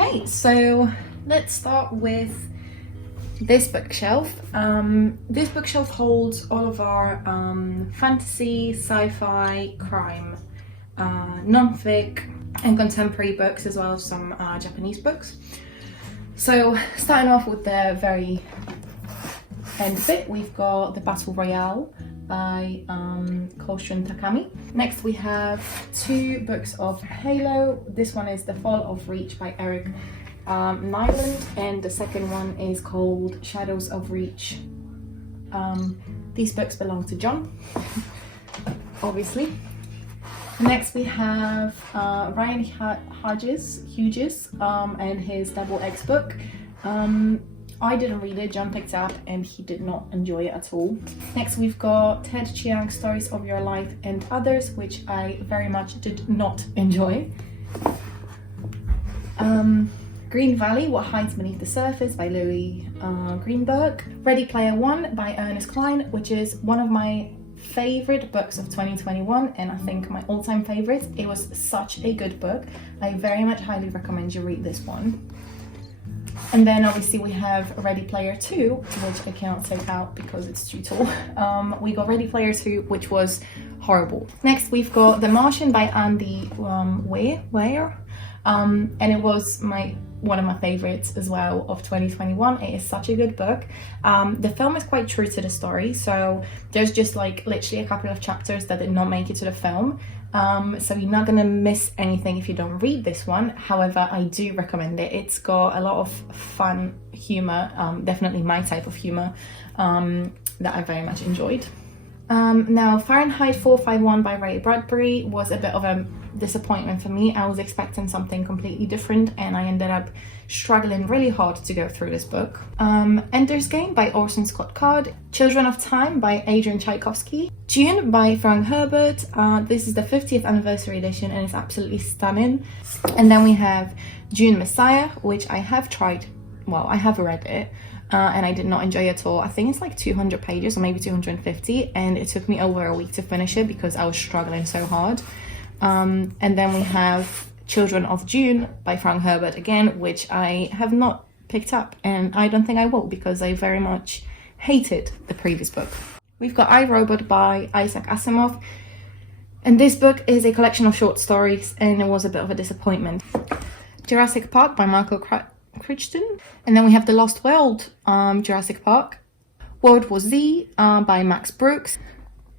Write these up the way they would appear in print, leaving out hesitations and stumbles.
Okay, so let's start with this bookshelf. This bookshelf holds all of our fantasy, sci-fi, crime, non-fic and contemporary books, as well as some Japanese books. So starting off with the very end bit, we've got The Battle Royale by Koshun Takami. Next we have two books of Halo. This one is The Fall of Reach by Eric Nyland, and the second one is called Shadows of Reach. These books belong to John, obviously. Next we have Ryan Hughes and his Double X book. I didn't read it, John picked it up and he did not enjoy it at all. Next we've got Ted Chiang, Stories of Your Life and Others, which I very much did not enjoy. Green Valley, What Hides Beneath the Surface by Louis Greenberg. Ready Player One by Ernest Cline, which is one of my favorite books of 2021 and I think my all-time favorite. It was such a good book. I very much highly recommend you read this one. And then obviously we have Ready Player 2, which I cannot take out because it's too tall. We got Ready Player 2, which was horrible. Next we've got The Martian by Andy Weir. And it was one of my favorites as well of 2021. It is such a good book. The film is quite true to the story, so there's just like literally a couple of chapters that did not make it to the film. So you're not gonna miss anything if you don't read this one. However, I do recommend it. It's got a lot of fun humor, definitely my type of humor, that I very much enjoyed. Now Fahrenheit 451 by Ray Bradbury was a bit of a disappointment for me. I was expecting something completely different and I ended up struggling really hard to go through this book. Ender's Game by Orson Scott Card. Children of Time by Adrian Tchaikovsky. Dune by Frank Herbert. This is the 50th anniversary edition and it's absolutely stunning. And then we have Dune Messiah, which I have tried, well, I have read it. And I did not enjoy it at all. I think it's like 200 pages or maybe 250 and it took me over a week to finish it because I was struggling so hard. And then we have Children of Dune by Frank Herbert again, which I have not picked up and I don't think I will because I very much hated the previous book. We've got I, Robot by Isaac Asimov, and this book is a collection of short stories and it was a bit of a disappointment. Jurassic Park by Michael Crichton. And then we have The Lost World, Jurassic Park. World War Z by Max Brooks.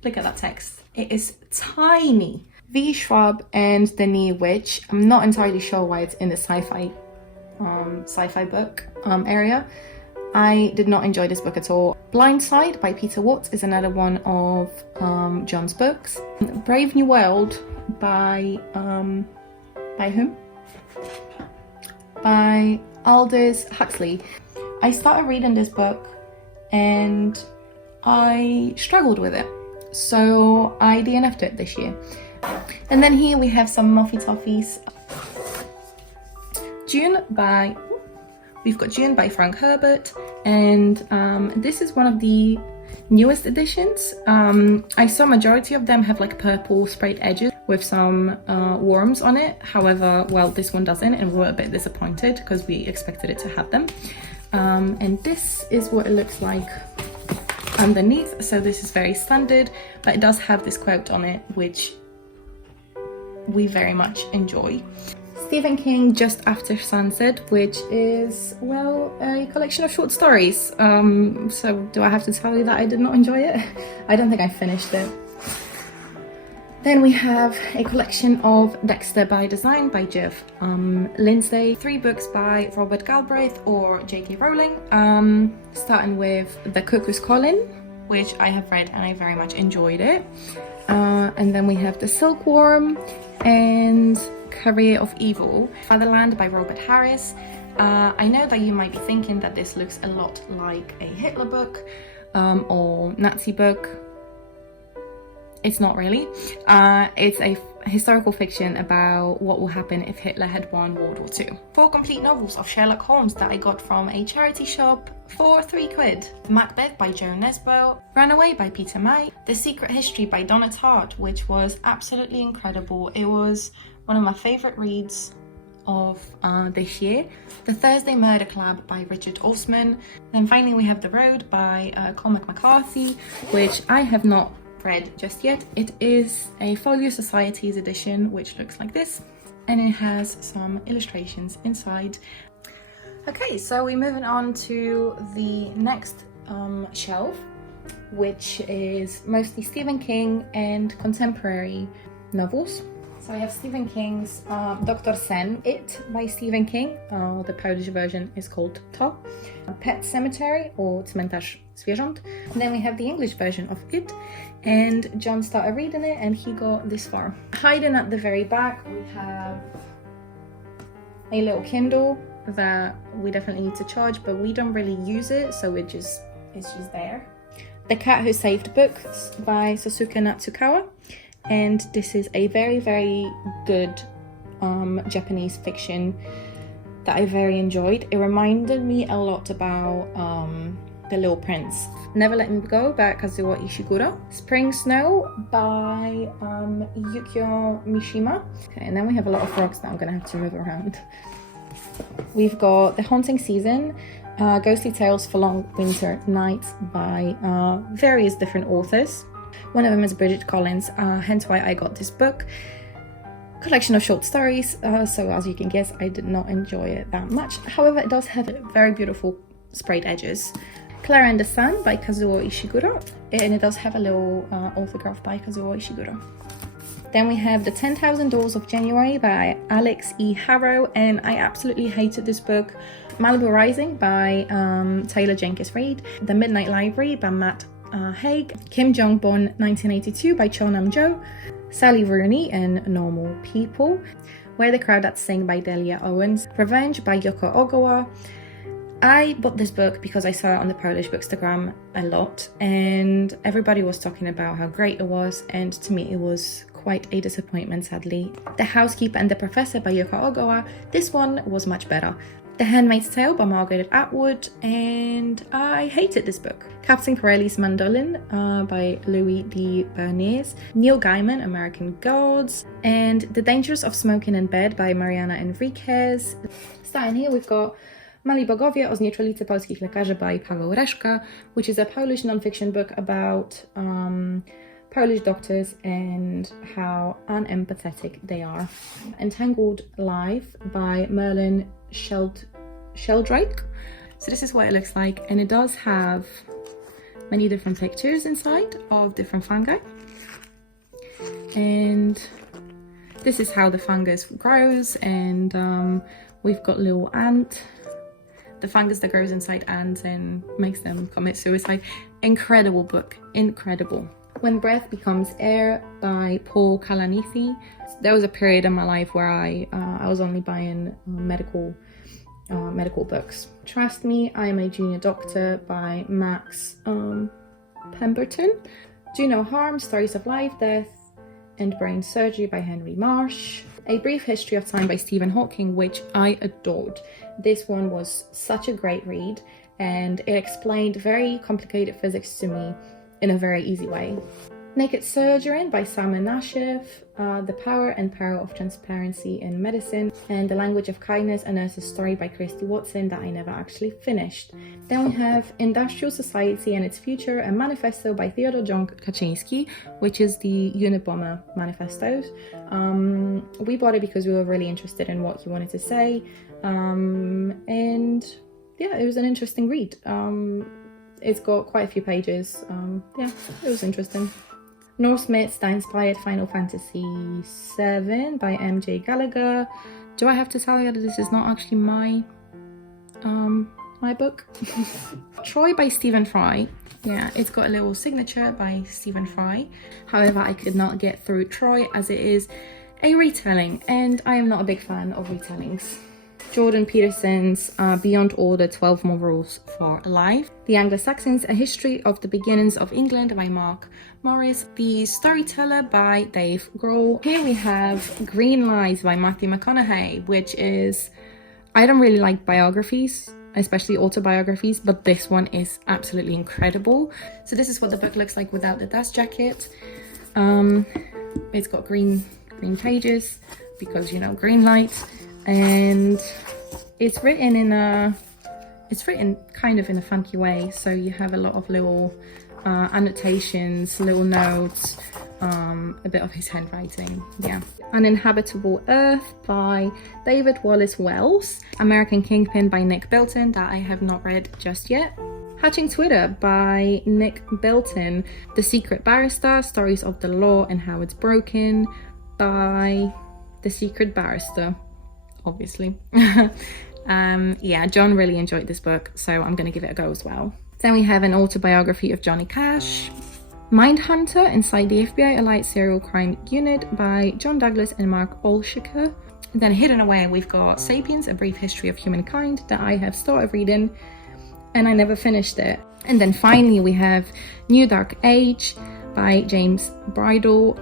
Look at that text. It is tiny. The Shrub and the Near Witch. I'm not entirely sure why it's in the sci-fi book area. I did not enjoy this book at all. Blindside by Peter Watts is another one of John's books. Brave New World by whom? By Aldous Huxley. I started reading this book and I struggled with it, so I DNF'd it this year. And then here we have some Muffy Toffees. We've got Dune by Frank Herbert, and this is one of the newest editions. I saw majority of them have like purple sprayed edges with some worms on it. However, well, this one doesn't, and we were a bit disappointed because we expected it to have them. And this is what it looks like underneath. So this is very standard, but it does have this quote on it, which we very much enjoy. Stephen King, Just After Sunset, which is, well, a collection of short stories. So do I have to tell you that I did not enjoy it? I don't think I finished it. Then we have a collection of Dexter by Design by Jeff Lindsay. 3 books by Robert Galbraith or J.K. Rowling. Starting with The Cuckoo's Calling, which I have read and I very much enjoyed it. And then we have The Silkworm and Career of Evil. Fatherland by Robert Harris. I know that you might be thinking that this looks a lot like a Hitler book or Nazi book. It's not really. It's a historical fiction about what will happen if Hitler had won World War II. 4 complete novels of Sherlock Holmes that I got from a charity shop for £3. Macbeth by Joan Nesbo, Runaway by Peter May, The Secret History by Donna Tartt, which was absolutely incredible. It was one of my favourite reads of this year. The Thursday Murder Club by Richard Osman. Then finally we have The Road by Cormac McCarthy, which I have not read just yet. It is a Folio Society's edition, which looks like this, and it has some illustrations inside. Okay, so we're moving on to the next shelf, which is mostly Stephen King and contemporary novels. So I have Stephen King's Dr. Sen, It by Stephen King. The Polish version is called To. Pet Cemetery or Cmentarz Zwierząt. And then we have the English version of It. And John started reading it and he got this far. Hiding at the very back, we have a little Kindle that we definitely need to charge, but we don't really use it, so it's just there. The Cat Who Saved Books by Sosuke Natsukawa. And this is a very, very good Japanese fiction that I very enjoyed. It reminded me a lot about The Little Prince. Never Let Me Go by Kazuo Ishiguro. Spring Snow by Yukio Mishima. Okay, and then we have a lot of frogs that I'm gonna have to move around. We've got The Haunting Season, Ghostly Tales for Long Winter Nights by various different authors. One of them is Bridget Collins, hence why I got this book. Collection of short stories, so as you can guess, I did not enjoy it that much. However, it does have very beautiful sprayed edges. Clara and the Sun by Kazuo Ishiguro, and it does have a little autograph by Kazuo Ishiguro. Then we have The 10,000 Doors of January by Alex E. Harrow, and I absolutely hated this book. Malibu Rising by Taylor Jenkins Reid. The Midnight Library by Matt Haig. Kim Jong-bon 1982 by Cho Nam-jo. Sally Rooney and Normal People. Where the Crawdads Sing by Delia Owens. Revenge by Yoko Ogawa. I bought this book because I saw it on the Polish Bookstagram a lot, and everybody was talking about how great it was, and to me it was quite a disappointment, sadly. The Housekeeper and the Professor by Yoko Ogawa. This one was much better. The Handmaid's Tale by Margaret Atwood, and I hated this book. Captain Corelli's Mandolin by Louis D. Bernays. Neil Gaiman, American Gods, and The Dangers of Smoking in Bed by Mariana Enriquez. Starting here, we've got Mali Bogowie o znieczulicy polskich lekarzy by Paweł Reszka, which is a Polish non-fiction book about Polish doctors and how unempathetic they are. Entangled Life by Merlin Sheldrake. So this is what it looks like, and it does have many different pictures inside of different fungi. And this is how the fungus grows, and we've got little ant, the fungus that grows inside ants and makes them commit suicide. Incredible book, incredible. When Breath Becomes Air by Paul Kalanithi. There was a period in my life where I was only buying medical books. Trust Me, I Am a Junior Doctor by Max Pemberton. Do No Harm, Stories of Life, Death and Brain Surgery by Henry Marsh. A Brief History of Time by Stephen Hawking, which I adored. This one was such a great read, and it explained very complicated physics to me in a very easy way. Naked Surgeon by Simon Nashev, The Power and Peril of Transparency in Medicine, and The Language of Kindness, a Nurse's Story by Christy Watson that I never actually finished. Then we have Industrial Society and Its Future, a manifesto by Theodor John Kaczynski, which is the Unabomber manifestos. We bought it because we were really interested in what he wanted to say, and yeah, it was an interesting read. It's got quite a few pages. Yeah, it was interesting. Norse Myths that Inspired Final Fantasy VII by MJ Gallagher. Do I have to tell you that this is not actually my book? Troy by Stephen Fry. Yeah, it's got a little signature by Stephen Fry. However, I could not get through Troy as it is a retelling, and I am not a big fan of retellings. Jordan Peterson's Beyond Order 12 More Rules for Life. The Anglo-Saxons, A History of the Beginnings of England by Mark Morris. The Storyteller by Dave Grohl. Here we have Green Lies by Matthew McConaughey, which is... I don't really like biographies, especially autobiographies, but this one is absolutely incredible. So this is what the book looks like without the dust jacket. It's got green pages because, you know, green light. and it's written kind of in a funky way. So you have a lot of little annotations, little notes, a bit of his handwriting. Yeah. Uninhabitable Earth by David Wallace Wells. American Kingpin by Nick Bilton, that I have not read just yet. Hatching Twitter by Nick Bilton. The Secret Barrister, Stories of the Law and How It's Broken by The Secret Barrister, obviously. Yeah, John really enjoyed this book, so I'm gonna give it a go as well. Then we have an autobiography of Johnny Cash. Mindhunter, Inside the FBI Elite Serial Crime Unit by John Douglas and Mark Olshaker. Then hidden away, we've got Sapiens, A Brief History of Humankind, that I have started reading and I never finished it. And then finally we have New Dark Age by James Bridle.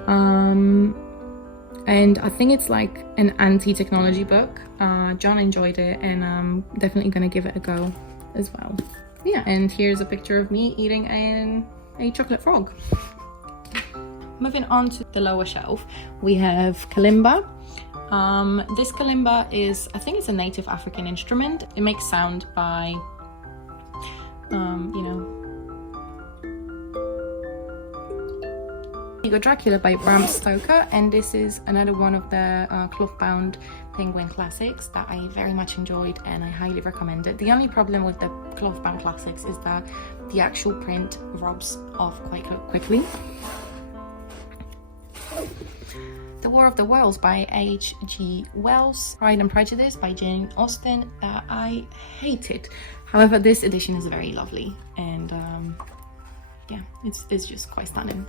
And I think it's like an anti-technology book. John enjoyed it, and I'm definitely gonna give it a go as well. Yeah, and here's a picture of me eating a chocolate frog. Moving on to the lower shelf, we have kalimba. This kalimba is, I think it's a native African instrument. It makes sound by, you know. You got Dracula by Bram Stoker, and this is another one of the cloth-bound Penguin classics that I very much enjoyed, and I highly recommend it. The only problem with the cloth-bound classics is that the actual print rubs off quite quickly. The War of the Worlds by H.G. Wells. Pride and Prejudice by Jane Austen, that I hated. However, this edition is very lovely, and yeah, it's just quite stunning.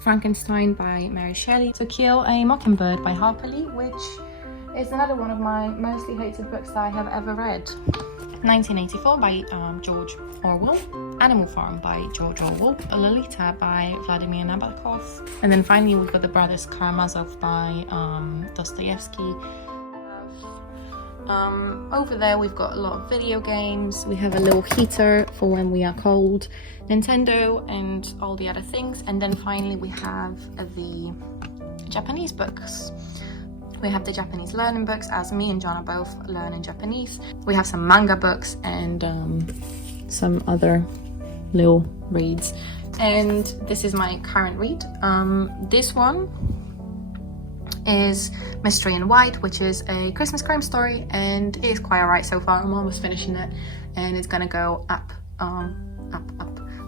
Frankenstein by Mary Shelley. To Kill a Mockingbird by Harper Lee, which is another one of my mostly hated books that I have ever read. 1984 by George Orwell. Animal Farm by George Orwell. Lolita by Vladimir Nabokov. And then finally we've got The Brothers Karamazov by Dostoevsky. Over there we've got a lot of video games. We have a little heater for when we are cold, Nintendo, and all the other things. And then finally we have the Japanese books. We have the Japanese learning books, as me and John are both learning Japanese. We have some manga books and some other little reads. And this is my current read. This one is Mystery in White, which is a Christmas crime story, and it is quite alright so far. I'm almost finishing it, and it's gonna go up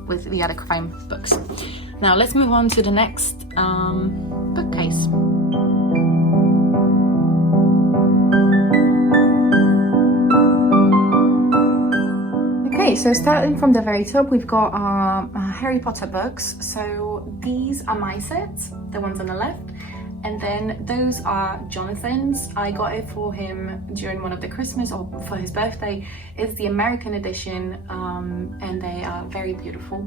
with the other crime books. Now let's move on to the next bookcase. Okay, so starting from the very top, we've got Harry Potter books. So these are my sets, the ones on the left. And then those are Jonathan's. I got it for him during one of the Christmas or for his birthday. It's the American edition, and they are very beautiful.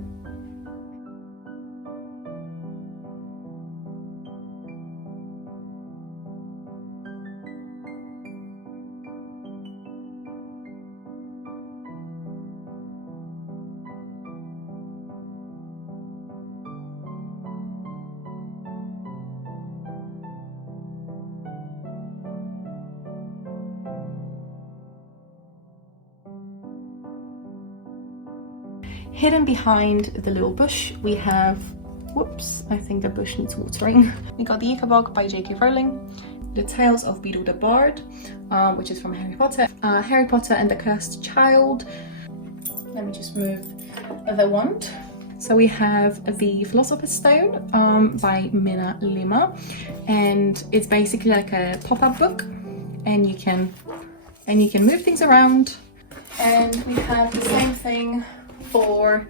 Hidden behind the little bush, we have, whoops, I think the bush needs watering. We got The Ichabod by J.K. Rowling, The Tales of Beedle the Bard, which is from Harry Potter, Harry Potter and the Cursed Child. Let me just move the wand. So we have The Philosopher's Stone by Mina Lima, and it's basically like a pop-up book, and you can move things around. And we have the same thing for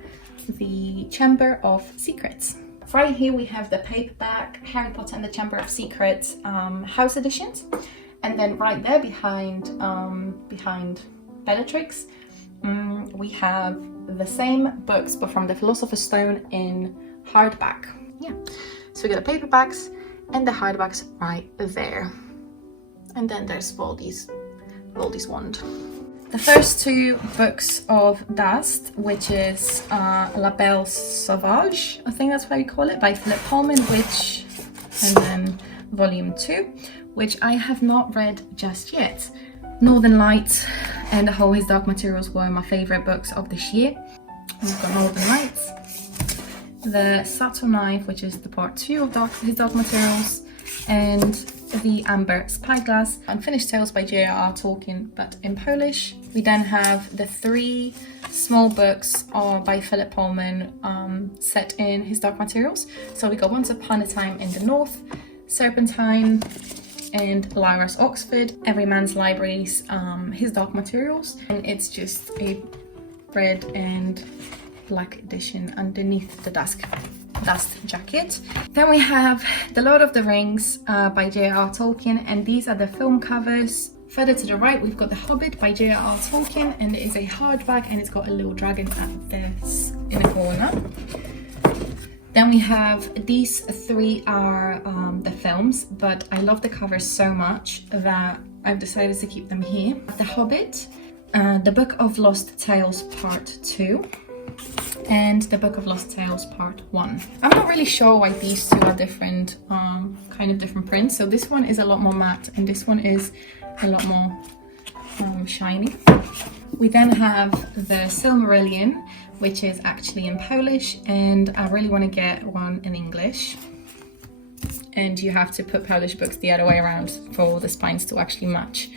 the Chamber of Secrets. Right here we have the paperback Harry Potter and the Chamber of Secrets house editions, and then right there behind Bellatrix we have the same books but from the Philosopher's Stone in hardback. Yeah, so we got the paperbacks and the hardbacks right there, and then there's Baldis wand. The first two books of Dust, which is La Belle Sauvage, I think that's what you call it, by Philip Pullman, and then Volume 2, which I have not read just yet. Northern Lights and The Whole His Dark Materials were my favourite books of this year. We've got Northern Lights, the Sato Knife, which is the part 2 of His Dark Materials, and the Amber Spyglass, Unfinished Tales by J.R.R. Tolkien, but in Polish. We then have the 3 small books by Philip Pullman set in His Dark Materials. So we got Once Upon a Time in the North, Serpentine, and Lyra's Oxford, Every Man's Libraries, His Dark Materials, and it's just a red and black edition underneath the dust jacket. Then we have The Lord of the Rings by J.R.R. Tolkien, and these are the film covers. Further to the right, we've got The Hobbit by J.R.R. Tolkien, and it is a hardback, and it's got a little dragon at this in the corner. Then we have these 3 are the films, but I love the covers so much that I've decided to keep them here. The Hobbit, The Book of Lost Tales Part 2, and The Book of Lost Tales Part 1. I'm not really sure why these 2 are different, kind of different prints. So this one is a lot more matte, and this one is a lot more shiny. We then have the Silmarillion, which is actually in Polish, and I really want to get one in English. And you have to put Polish books the other way around for the spines to actually match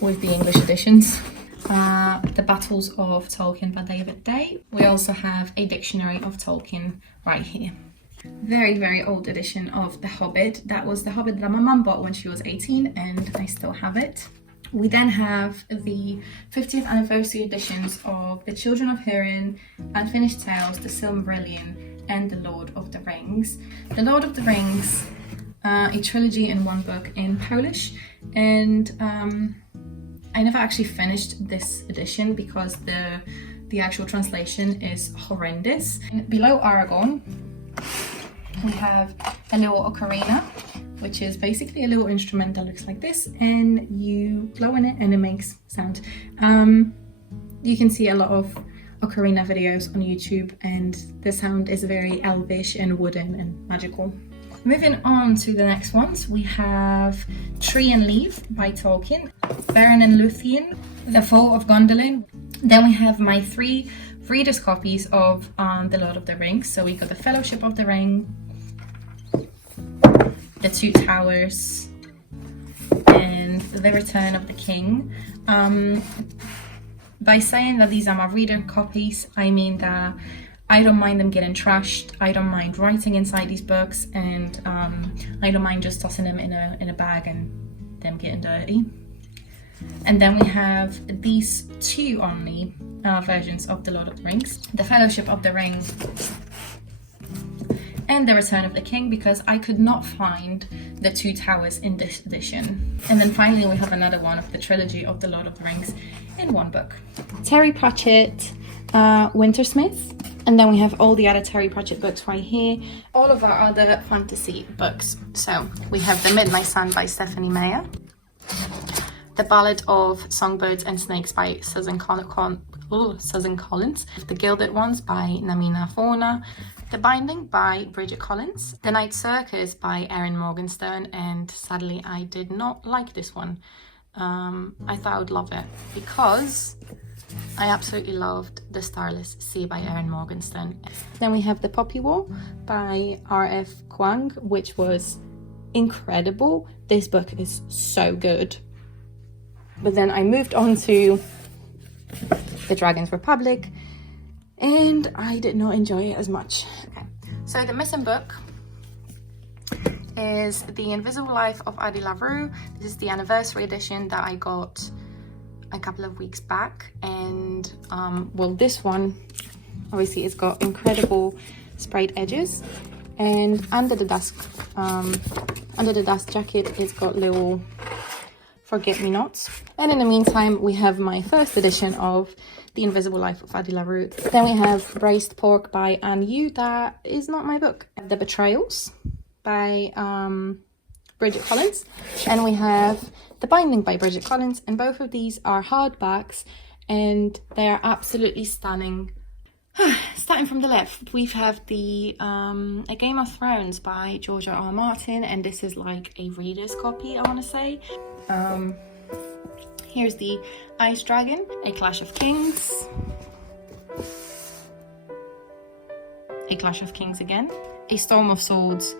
with the English editions. The Battles of Tolkien by David Day. We also have a dictionary of Tolkien right here. Very, very old edition of The Hobbit. That was The Hobbit that my mum bought when she was 18, and I still have it. We then have the 50th anniversary editions of The Children of Hurin, Unfinished Tales, The Silmarillion, and The Lord of the Rings. The Lord of the Rings, a trilogy in one book in Polish, and I never actually finished this edition because the actual translation is horrendous. And below Aragorn, we have a little ocarina, which is basically a little instrument that looks like this, and you blow in it and it makes sound. You can see a lot of ocarina videos on YouTube, and the sound is very elvish and wooden and magical. Moving on to the next ones, we have Tree and Leaf by Tolkien, Beren and Luthien, The Fall of Gondolin. Then we have my 3 readers' copies of The Lord of the Rings. So we got The Fellowship of the Ring, The Two Towers, and The Return of the King. By saying that these are my reader copies, I mean that I don't mind them getting trashed. I don't mind writing inside these books, and I don't mind just tossing them in a bag and them getting dirty. And then we have these 2 only versions of The Lord of the Rings, The Fellowship of the Ring and The Return of the King, because I could not find The Two Towers in this edition. And then finally we have another one of the trilogy of The Lord of the Rings in one book. Terry Pratchett, Wintersmith. And then we have all the other Terry Pratchett books right here. All of our other fantasy books. So we have The Midnight Sun by Stephanie Meyer, The Ballad of Songbirds and Snakes by Susan Collins, The Gilded Ones by Namina Fauna, The Binding by Bridget Collins, The Night Circus by Erin Morgenstern, and sadly I did not like this one. I thought I would love it because I absolutely loved The Starless Sea by Erin Morgenstern. Then we have The Poppy War by R.F. Kuang, which was incredible. This book is so good. But then I moved on to The Dragon's Republic, and I did not enjoy it as much. Okay, so the missing book is The Invisible Life of Addie LaRue. This is the anniversary edition that I got a couple of weeks back, and well, this one obviously it's got incredible sprayed edges, and under the dust jacket it's got little forget-me-nots. And in the meantime we have my first edition of The Invisible Life of Addie LaRue. Then we have Braised Pork by Anne Yu. That is not my book. The Betrayals by Bridget Collins, and we have The Binding by Bridget Collins, and both of these are hardbacks and they are absolutely stunning. Starting from the left, we have the A Game of Thrones by George R.R. Martin, and this is like a reader's copy, I want to say. Here's the Ice Dragon, A Clash of Kings, A Clash of Kings again, A Storm of Swords,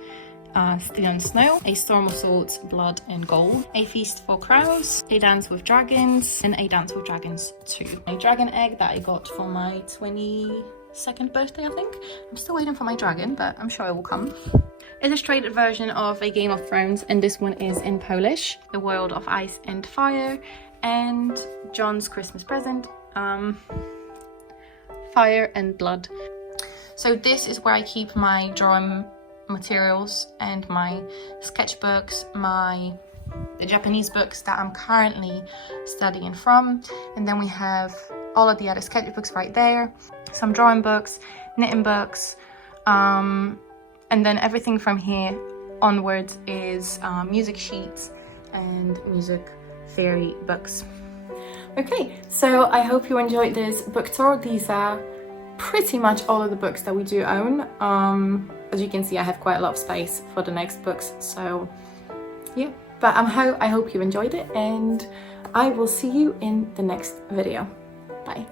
Steel and Snow, A Storm of Swords, Blood and Gold, A Feast for Crows, A Dance with Dragons, and A Dance with Dragons 2. A dragon egg that I got for my 22nd birthday, I think. I'm still waiting for my dragon, but I'm sure it will come. Illustrated version of A Game of Thrones, and this one is in Polish. The World of Ice and Fire, and John's Christmas present, Fire and Blood. So this is where I keep my drawing materials and my sketchbooks, the Japanese books that I'm currently studying from, and then we have all of the other sketchbooks right there, some drawing books, knitting books, and then everything from here onwards is music sheets and music theory books. Okay, so I hope you enjoyed this book tour. These are pretty much all of the books that we do own. As you can see, I have quite a lot of space for the next books, so yeah. But I hope you enjoyed it, and I will see you in the next video. Bye.